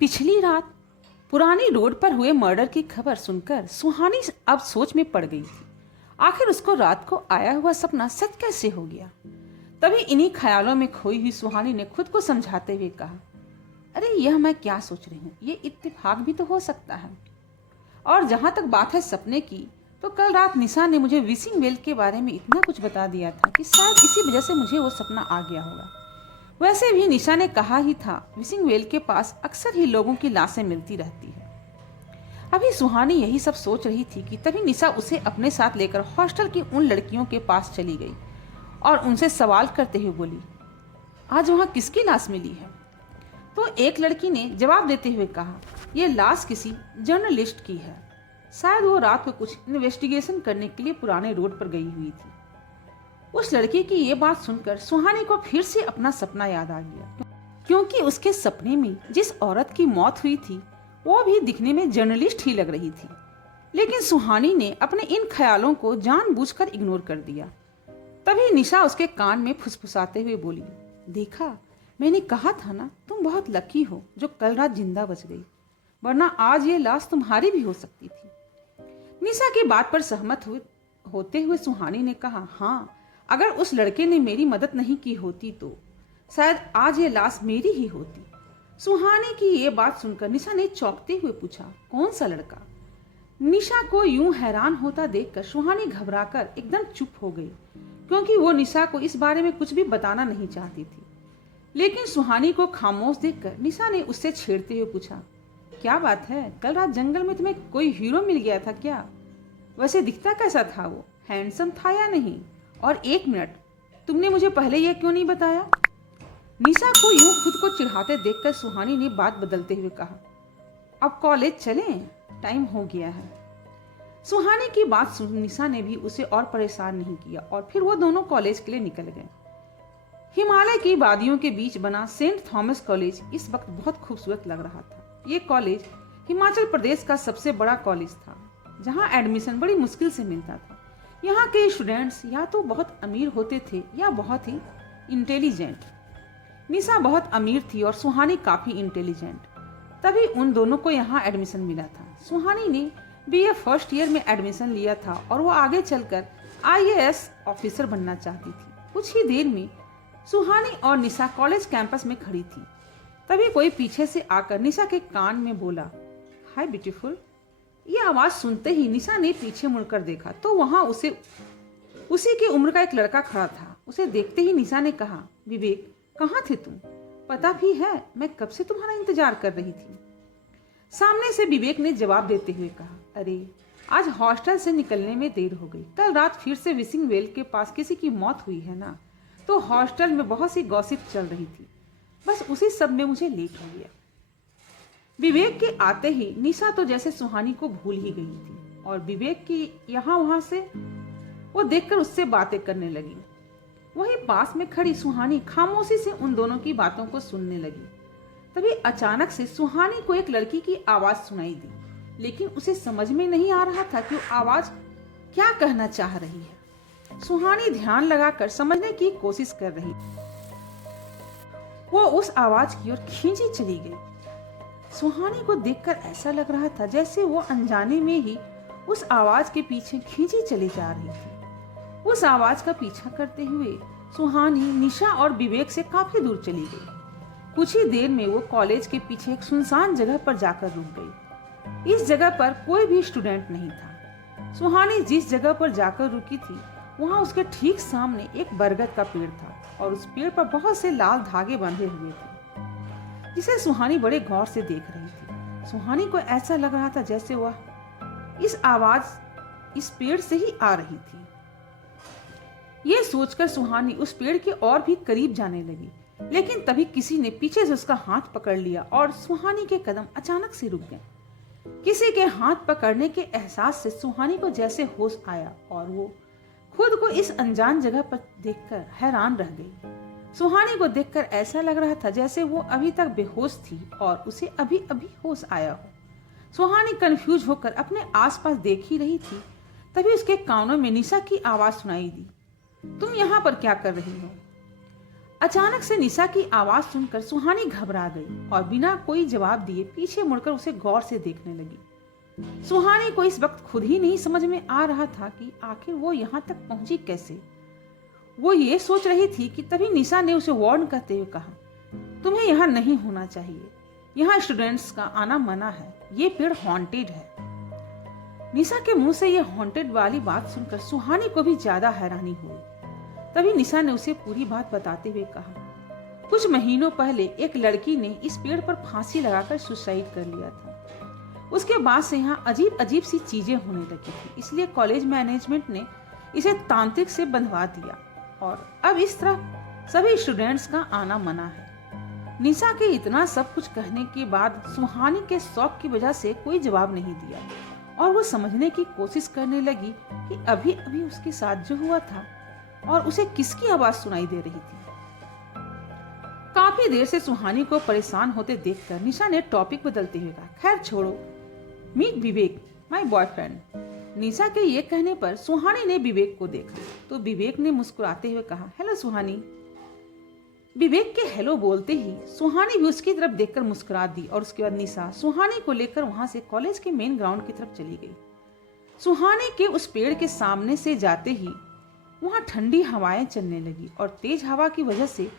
पिछली रात पुरानी रोड पर हुए मर्डर की खबर सुनकर सुहानी अब सोच में पड़ गई थी। आखिर उसको रात को आया हुआ सपना सच कैसे हो गया। तभी इन्हीं ख्यालों में खोई हुई सुहानी ने खुद को समझाते हुए कहा, अरे यह मैं क्या सोच रही हूँ, ये इत्तेफाक भी तो हो सकता है। और जहां तक बात है सपने की, तो कल रात निशा ने मुझे विशिंग वेल के बारे में इतना कुछ बता दिया था कि शायद इसी वजह से मुझे वो सपना आ गया होगा। वैसे भी निशा ने कहा ही था, विशिंग वेल के पास अक्सर ही लोगों की लाशें मिलती रहती है। अभी सुहानी यही सब सोच रही थी कि तभी निशा उसे अपने साथ लेकर हॉस्टल की उन लड़कियों के पास चली गई और उनसे सवाल करते हुए बोली, आज वहाँ किसकी लाश मिली है? तो एक लड़की ने जवाब देते हुए कहा, यह लाश किसी जर्नलिस्ट की है। शायद वो रात को कुछ इन्वेस्टिगेशन करने के लिए पुराने रोड पर गई हुई थी। उस लड़की की ये बात सुनकर सुहानी को फिर से अपना सपना याद आ गया, क्योंकि उसके सपने में जिस औरत की मौत हुई थी वो भी दिखने में जर्नलिस्ट ही लग रही थी। लेकिन सुहानी ने अपने इन ख्यालों को जानबूझकर इग्नोर कर दिया। तभी निशा उसके कान में फुसफुसाते हुए बोली, देखा, मैंने कहा था ना, तुम बहुत लकी हो जो कल रात जिंदा बच गई, वरना आज ये लाश तुम्हारी भी हो सकती थी। निशा की बात पर सहमत होते हुए सुहानी ने कहा, हाँ, अगर उस लड़के ने मेरी मदद नहीं की होती तो शायद आज ये लाश मेरी ही होती। सुहानी की ये बात सुनकर निशा ने चौंकते हुए पूछा, कौन सा लड़का? निशा को यूं हैरान होता देखकर सुहानी घबराकर एकदम चुप हो गई, क्योंकि वो निशा को इस बारे में कुछ भी बताना नहीं चाहती थी। लेकिन सुहानी को खामोश देखकर निशा ने उससे छेड़ते हुए पूछा, क्या बात है, कल रात जंगल में तुम्हें कोई हीरो मिल गया था क्या? वैसे दिखता कैसा था वो, हैंडसम था या नहीं? और एक मिनट, तुमने मुझे पहले यह क्यों नहीं बताया? निशा को यूं खुद को चिढ़ाते देखकर सुहानी ने बात बदलते हुए कहा, अब कॉलेज चलें, टाइम हो गया है। सुहानी की बात सुन निशा ने भी उसे और परेशान नहीं किया और फिर वो दोनों कॉलेज के लिए निकल गए। हिमालय की वादियों के बीच बना सेंट थॉमस कॉलेज इस वक्त बहुत खूबसूरत लग रहा था। ये कॉलेज हिमाचल प्रदेश का सबसे बड़ा कॉलेज था, जहाँ एडमिशन बड़ी मुश्किल से मिलता था। यहाँ के स्टूडेंट्स या तो बहुत अमीर होते थे या बहुत ही इंटेलिजेंट। निशा बहुत अमीर थी और सुहानी काफी इंटेलिजेंट, तभी उन दोनों को यहाँ एडमिशन मिला था। सुहानी ने बीए फर्स्ट ईयर में एडमिशन लिया था और वो आगे चलकर आईएएस ऑफिसर बनना चाहती थी। कुछ ही देर में सुहानी और निशा कॉलेज कैंपस में खड़ी थी। तभी कोई पीछे से आकर निशा के कान में बोला, हाय ब्यूटीफुल। ये आवाज सुनते ही निशा ने पीछे मुड़कर देखा तो वहां उसी की उम्र का एक लड़का खड़ा था। उसे देखते ही निशा ने कहा, विवेक, कहाँ थे तुम? पता भी है, मैं कब से तुम्हारा इंतजार कर रही थी। सामने से विवेक ने जवाब देते हुए कहा, अरे आज हॉस्टल से निकलने में देर हो गई। कल रात फिर से विशिंग वेल के पास किसी की मौत हुई है ना, तो हॉस्टल में बहुत सी गॉसिप चल रही थी, बस उसी सब में मुझे लेट हो गया। विवेक के आते ही निशा तो जैसे सुहानी को भूल ही गई थी और विवेक की यहाँ वहां से वो देखकर उससे बातें करने लगी। वहीं पास में खड़ी सुहानी खामोशी से उन दोनों की बातों को सुनने लगी। तभी अचानक से सुहानी को एक लड़की की आवाज सुनाई दी, लेकिन उसे समझ में नहीं आ रहा था कि वो आवाज क्या कहना चाह रही है। सुहानी ध्यान लगाकर समझने की कोशिश कर रही, वो उस आवाज की ओर खींची चली गई। सुहानी को देखकर ऐसा लग रहा था जैसे वो अनजाने में ही उस आवाज के पीछे खींची चली जा रही थी। उस आवाज का पीछा करते हुए सुहानी निशा और विवेक से काफी दूर चली गई। कुछ ही देर में वो कॉलेज के पीछे एक सुनसान जगह पर जाकर रुक गई। इस जगह पर कोई भी स्टूडेंट नहीं था। सुहानी जिस जगह पर जाकर रुकी थी वहां उसके ठीक सामने एक बरगद का पेड़ था और उस पेड़ पर बहुत से लाल धागे बंधे हुए थे, जिसे सुहानी बड़े गौर से देख रही थी। सुहानी को ऐसा लग रहा था जैसे वह इस आवाज इस पेड़ से ही आ रही थी। ये सोचकर सुहानी उस पेड़ के और भी करीब जाने लगी, लेकिन तभी किसी ने पीछे से उसका हाथ पकड़ लिया और सुहानी के कदम अचानक से रुक गए। किसी के हाथ पकड़ने के एहसास से सुहानी को जैसे होश आया और वो खुद को इस अनजान जगह पर देखकर हैरान रह गई। सुहानी को देखकर ऐसा लग रहा था जैसे वो अभी तक बेहोश थी और उसे अभी अभी होश आया हो। सुहानी कंफ्यूज होकर अपने आसपास देख ही रही थी, तभी उसके कानों में निशा की आवाज सुनाई दी, तुम यहाँ पर क्या कर रही हो? अचानक से निशा की आवाज सुनकर सुहानी घबरा गई और बिना कोई जवाब दिए पीछे मुड़कर उसे गौर से देखने लगी। सुहानी को इस वक्त खुद ही नहीं समझ में आ रहा था कि आखिर वो यहाँ तक पहुंची कैसे। वो ये सोच रही थी कि तभी निशा ने उसे वार्न करते हुए कहा, तुम्हें यहाँ नहीं होना चाहिए, यहाँ स्टूडेंट्स का आना मना है, ये पेड़ हॉन्टेड है। निशा के मुंह से ये हॉन्टेड वाली बात सुनकर सुहानी को भी ज्यादा हैरानी हुई। तभी निशा ने उसे पूरी बात बताते हुए कहा, कुछ महीनों पहले एक लड़की ने इस पेड़ पर फांसी लगाकर सुसाइड कर लिया था। उसके बाद से यहाँ अजीब अजीब सी चीजें होने लगी थी, इसलिए कॉलेज मैनेजमेंट ने इसे तांत्रिक से बंधवा दिया और अब इस तरह सभी स्टूडेंट्स का आना मना है। निशा के इतना सब कुछ कहने के बाद सुहानी के शौक की वजह से कोई जवाब नहीं दिया और वो समझने की कोशिश करने लगी कि अभी अभी उसके साथ जो हुआ था और उसे किसकी आवाज सुनाई दे रही थी। काफी देर से सुहानी को परेशान होते देखकर निशा ने टॉपिक बदलते हुए कहा, खैर छोड़ो, मीट विवेक, माय बॉयफ्रेंड। निशा के ये कहने पर सुहानी ने विवेक को देखा तो विवेक ने मुस्कुराते हुए कहा, हेलो सुहानी। विवेक के हेलो बोलते ही सुहानी भी उसकी तरफ देखकर मुस्कुरा दी और उसके बाद निशा सुहानी को लेकर वहां से कॉलेज के मेन ग्राउंड की तरफ चली गई। सुहानी के उस पेड़ के सामने से जाते ही वहां ठंडी हवाएं चलने लगी और तेज हवा की वजह से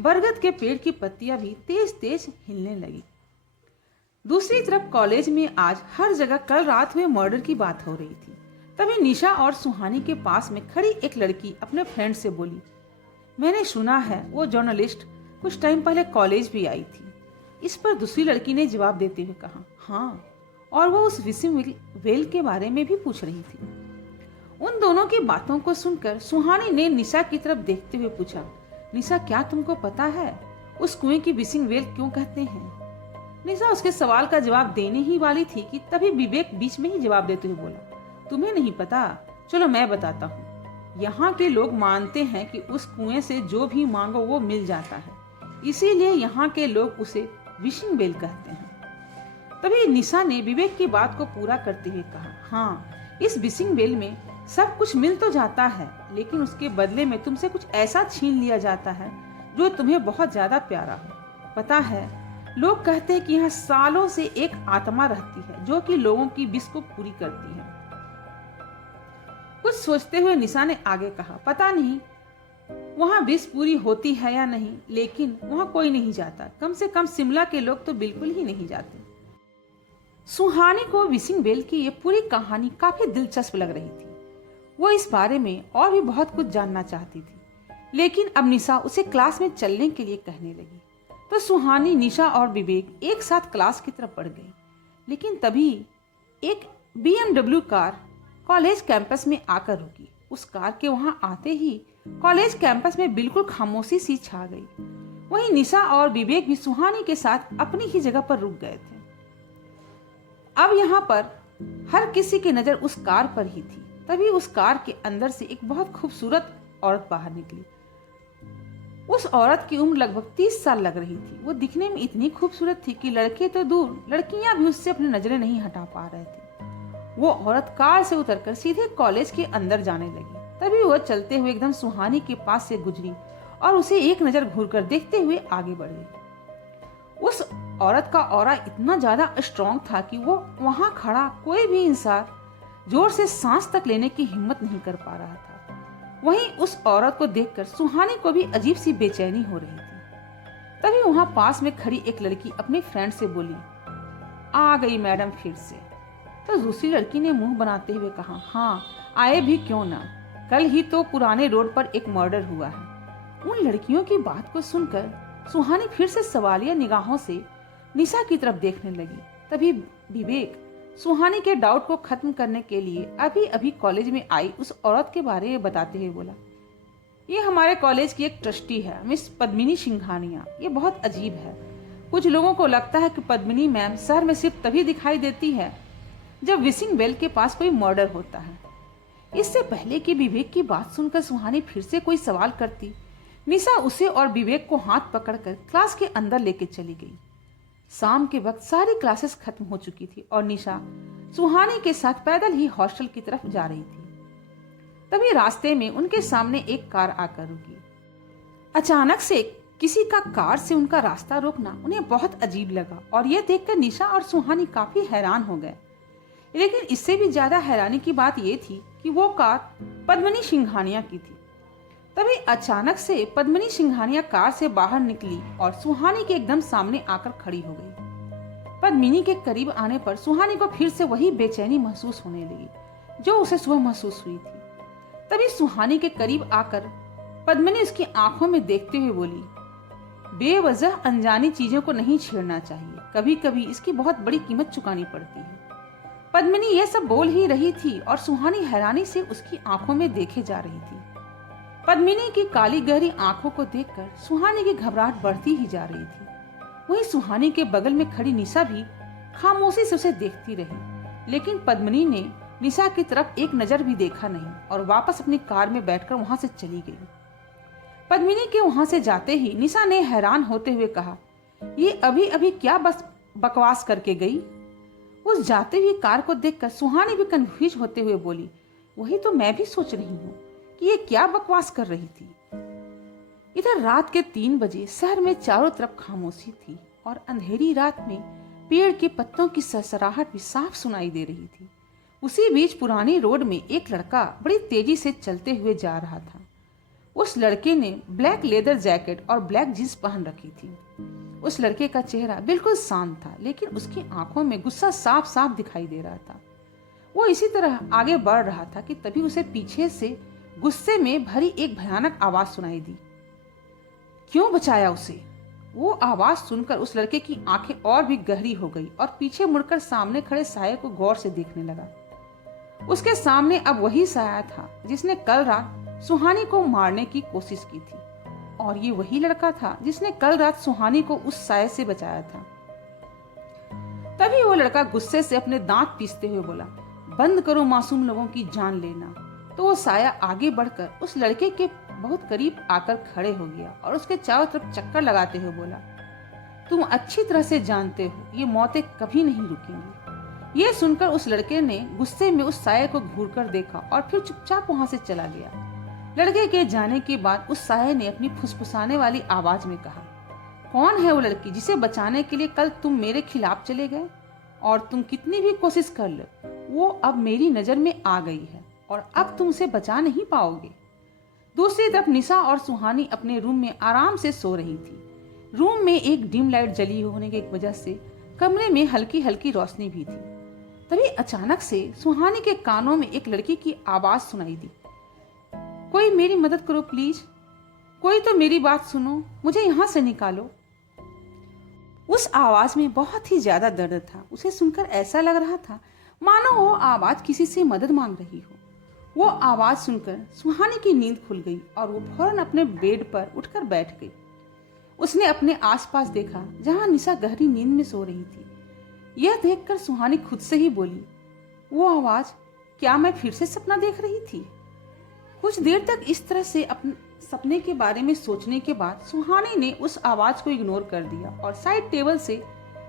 बरगद के पेड़ की पत्तियां भी तेज तेज हिलने लगी। दूसरी तरफ कॉलेज में आज हर जगह कल रात हुए मर्डर की बात हो रही थी। तभी निशा और सुहानी के पास में खड़ी एक लड़की अपने फ्रेंड से बोली, मैंने सुना है वो जर्नलिस्ट कुछ टाइम पहले कॉलेज भी आई थी। इस पर दूसरी लड़की ने जवाब देते हुए कहा, हाँ, और वो उस विशिंग वेल के बारे में भी पूछ रही थी। उन दोनों की बातों को सुनकर सुहानी ने निशा की तरफ देखते हुए पूछा, निशा क्या तुमको पता है उस कुएं की विशिंग वेल क्यों कहते हैं? निशा उसके सवाल का जवाब देने ही वाली थी कि तभी विवेक बीच में ही जवाब देते हुए बोला, तुम्हें नहीं पता? चलो मैं बताता हूँ। यहाँ के लोग मानते हैं कि उस कुएं से जो भी मांगो वो मिल जाता है, इसीलिए यहाँ के लोग उसे विशिंग वेल कहते हैं। तभी निशा ने विवेक की बात को पूरा करते हुए कहा, हाँ, इस विशिंग वेल में सब कुछ मिल तो जाता है, लेकिन उसके बदले में तुमसे कुछ ऐसा छीन लिया जाता है जो तुम्हें बहुत ज्यादा प्यारा हो। पता है, लोग कहते हैं कि यहाँ सालों से एक आत्मा रहती है जो कि लोगों की विश को पूरी करती है। कुछ सोचते हुए निशा ने आगे कहा, पता नहीं वहाँ विश पूरी होती है या नहीं, लेकिन वहाँ कोई नहीं जाता। कम से कम शिमला के लोग तो बिल्कुल ही नहीं जाते। सुहानी को विशिंग वेल की ये पूरी कहानी काफी दिलचस्प लग रही थी। वो इस बारे में और भी बहुत कुछ जानना चाहती थी, लेकिन अब निशा उसे क्लास में चलने के लिए कहने लगी तो सुहानी, निशा और विवेक एक साथ क्लास की तरफ बढ़ गई। लेकिन तभी एक BMW कार कॉलेज कैंपस में आकर रुकी। उस कार के वहां आते ही कॉलेज कैंपस में बिल्कुल खामोशी सी छा गई। वहीं निशा और विवेक भी सुहानी के साथ अपनी ही जगह पर रुक गए थे। अब यहाँ पर हर किसी की नजर उस कार पर ही थी। तभी उस कार के अंदर से एक बहुत खूबसूरत औरत बाहर निकली। उस औरत की उम्र लगभग 30 साल लग रही थी। वो दिखने में इतनी खूबसूरत थी कि लड़के तो दूर, लड़कियां भी उससे अपनी नजरें नहीं हटा पा रहे थे। वो औरत कार से उतरकर सीधे कॉलेज के अंदर जाने लगी। तभी वो चलते हुए एकदम सुहानी के पास से गुजरी और उसे एक नजर घूरकर देखते हुए आगे बढ़ गई। उस औरत का ऑरा इतना ज्यादा स्ट्रॉन्ग था कि वो वहां खड़ा कोई भी इंसान जोर से सांस तक लेने की हिम्मत नहीं कर पा रहा था। वहीं उस औरत को देखकर सुहानी को भी अजीब सी बेचैनी हो रही थी। तभी वहां पास में खड़ी एक लड़की अपने फ्रेंड से बोली, आ गई मैडम फिर से। तो दूसरी लड़की ने मुंह बनाते हुए कहा, हाँ, आए भी क्यों ना, कल ही तो पुराने रोड पर एक मर्डर हुआ है। उन लड़कियों की बात को सुनकर सुहानी फिर से सवालिया निगाहों से निशा की तरफ देखने लगी। तभी विवेक सुहानी के डाउट को खत्म करने के लिए अभी अभी कॉलेज में आई उस औरत के बारे में बताते हुए बोला, ये हमारे कॉलेज की एक ट्रस्टी है, मिस पद्मिनी सिंघानिया। ये बहुत अजीब है। कुछ लोगों को लगता है कि पद्मिनी मैम शहर में सिर्फ तभी दिखाई देती है जब विशिंग वेल के पास कोई मर्डर होता है। इससे पहले कि विवेक की बात सुनकर सुहानी फिर से कोई सवाल करती, निशा उसे और विवेक को हाथ पकड़कर क्लास के अंदर लेके चली गई। शाम के वक्त सारी क्लासेस खत्म हो चुकी थी और निशा सुहानी के साथ पैदल ही हॉस्टल की तरफ जा रही थी। तभी रास्ते में उनके सामने एक कार आकर रुकी। अचानक से किसी का कार से उनका रास्ता रोकना उन्हें बहुत अजीब लगा और यह देखकर निशा और सुहानी काफी हैरान हो गए। लेकिन इससे भी ज्यादा हैरानी की बात यह थी कि वो कार पद्मिनी सिंघानिया की थी। तभी अचानक से पद्मिनी सिंघानिया कार से बाहर निकली और सुहानी के एकदम सामने आकर खड़ी हो गई। पद्मिनी के करीब आने पर सुहानी को फिर से वही बेचैनी महसूस होने लगी जो उसे सुबह महसूस हुई थी। तभी सुहानी के करीब आकर पद्मिनी उसकी आंखों में देखते हुए बोली, बेवजह अनजानी चीजों को नहीं छेड़ना चाहिए, कभी कभी इसकी बहुत बड़ी कीमत चुकानी पड़ती है। पद्मिनी यह सब बोल ही रही थी और सुहानी हैरानी से उसकी आंखों में देखे जा रही थी। पद्मिनी की काली गहरी आंखों को देखकर सुहानी की घबराहट बढ़ती ही जा रही थी। वहीं सुहानी के बगल में खड़ी निशा भी खामोशी से उसे देखती रही, लेकिन पद्मिनी ने निशा की तरफ एक नजर भी देखा नहीं और वापस अपनी कार में बैठकर वहां से चली गई। पद्मिनी के वहां से जाते ही निशा ने हैरान होते हुए कहा, ये अभी अभी क्या बस बकवास करके गई। उस जाते हुए कार को देखकर सुहानी भी कंफ्यूज होते हुए बोली, वही तो मैं भी सोच रही हूँ कि ये क्या बकवास कर रही थी। इधर रात के 3 बजे शहर में चारों तरफ खामोशी थी और अंधेरी रात में पेड़ के पत्तों की सरसराहट भी साफ सुनाई दे रही थी। उसी बीच पुरानी रोड में एक लड़का बड़ी तेजी से चलते हुए जा रहा था। उस लड़के ने ब्लैक लेदर जैकेट और ब्लैक जींस पहन रखी थी। उस लड़के का चेहरा बिल्कुल शांत था, लेकिन उसकी आंखों में गुस्सा साफ साफ दिखाई दे रहा था। वो इसी तरह आगे बढ़ रहा था कि तभी उसे पीछे से गुस्से में भरी एक भयानक आवाज सुनाई दी। क्यों बचाया उसे? वो आवाज सुनकर उस लड़के की आंखें और भी गहरी हो गई और पीछे मुड़कर सामने खड़े साये को गौर से देखने लगा। उसके सामने अब वही साया था जिसने कल रात सुहानी को मारने की कोशिश की थी, और ये वही लड़का था जिसने कल रात सुहानी को उस साये से बचाया था। तभी वो लड़का गुस्से से अपने दांत पीसते हुए बोला, बंद करो मासूम लोगों की जान लेना। तो वो साया आगे बढ़कर उस लड़के के बहुत करीब आकर खड़े हो गया और उसके चारों तरफ चक्कर लगाते हुए बोला, तुम अच्छी तरह से जानते हो ये मौतें कभी नहीं रुकेंगी। ये सुनकर उस लड़के ने गुस्से में उस साये को घूरकर देखा और फिर चुपचाप वहां से चला गया। लड़के के जाने के बाद उस साये ने अपनी फुसफुसाने वाली आवाज में कहा, कौन है वो लड़की जिसे बचाने के लिए कल तुम मेरे खिलाफ चले गए? और तुम कितनी भी कोशिश कर लो, वो अब मेरी नजर में आ गई है और अब तुम उसे बचा नहीं पाओगे। दूसरी तरफ निशा और सुहानी अपने रूम में आराम से सो रही थी। रूम में एक डिम लाइट जली होने की वजह से कमरे में हल्की हल्की रोशनी भी थी। तभी अचानक से सुहानी के कानों में एक लड़की की आवाज सुनाई दी, कोई मेरी मदद करो प्लीज, कोई तो मेरी बात सुनो, मुझे यहाँ से निकालो। उस आवाज में बहुत ही ज्यादा दर्द था। उसे सुनकर ऐसा लग रहा था मानो वो आवाज किसी से मदद मांग रही हो। वो आवाज सुनकर सुहानी की नींद खुल गई और वो फौरन अपने बेड पर उठकर बैठ गई। उसने अपने आसपास देखा जहां निशा गहरी नींद में सो रही थी। यह देखकर सुहानी खुद से ही बोली, वो आवाज, क्या मैं फिर से सपना देख रही थी? कुछ देर तक इस तरह से अपने सपने के बारे में सोचने के बाद सुहानी ने उस आवाज को इग्नोर कर दिया और साइड टेबल से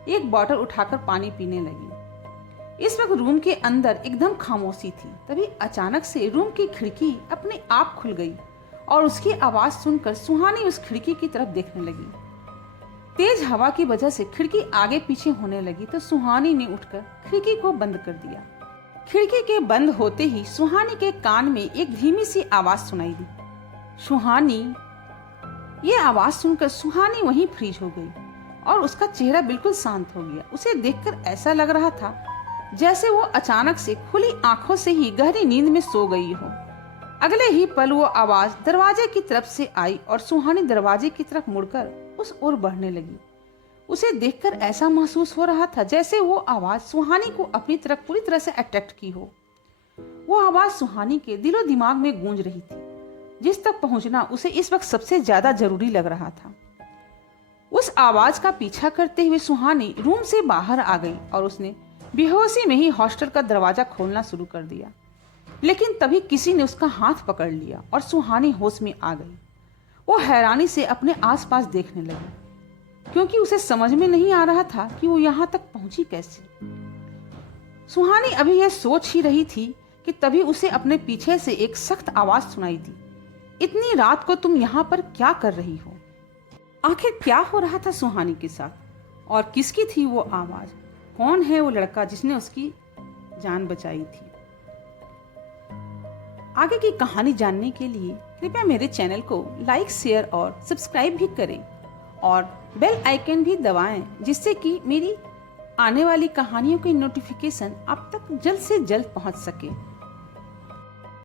एक बोतल उठाकर पानी पीने लगी। इस वक्त रूम के अंदर एकदम खामोशी थी। तभी अचानक से रूम की खिड़की अपने आप खुल गई और उसकी आवाज सुनकर सुहानी उस खिड़की की तरफ देखने लगी। तेज हवा की वजह से खिड़की आगे पीछे होने लगी तो सुहानी ने उठकर खिड़की को बंद कर दिया। खिड़की के बंद होते ही सुहानी के कान में एक धीमी सी आवाज सुनाई दी, सुहानी। ये आवाज सुनकर सुहानी वहीं फ्रीज हो गई और उसका चेहरा बिल्कुल शांत हो गया। उसे देखकर ऐसा लग रहा था जैसे वो अचानक से खुली आंखों से ही गहरी नींद में सो गई हो। अगले ही पल वो आवाज दरवाजे की तरफ से आई और सुहानी दरवाजे की तरफ मुड़कर उस ओर बढ़ने लगी। उसे देखकर ऐसा महसूस हो रहा था जैसे वो आवाज सुहानी को अपनी तरफ पूरी तरह से अट्रैक्ट की हो। वो आवाज सुहानी के दिलो दिमाग में गूंज रही थी, जिस तक पहुंचना उसे इस वक्त सबसे ज्यादा जरूरी लग रहा था। उस आवाज का पीछा करते हुए सुहानी रूम से बाहर आ गई और उसने बेहोशी में ही हॉस्टल का दरवाजा खोलना शुरू कर दिया। लेकिन तभी किसी ने उसका हाथ पकड़ लिया और सुहानी होश में आ गई। वो हैरानी से अपने आसपास देखने लगी क्योंकि उसे समझ में नहीं आ रहा था कि वो यहाँ तक पहुंची कैसे। सुहानी अभी यह सोच ही रही थी कि तभी उसे अपने पीछे से एक सख्त आवाज सुनाई दी, इतनी रात को तुम यहाँ पर क्या कर रही हो? आखिर क्या हो रहा था सुहानी के साथ? और किसकी थी वो आवाज? कौन है वो लड़का जिसने उसकी जान बचाई थी? आगे की कहानी जानने के लिए कृपया मेरे चैनल को लाइक, शेयर और सब्सक्राइब भी करें और बेल आइकन भी दबाएं, जिससे कि मेरी आने वाली कहानियों की नोटिफिकेशन आप तक जल्द से जल्द पहुंच सके।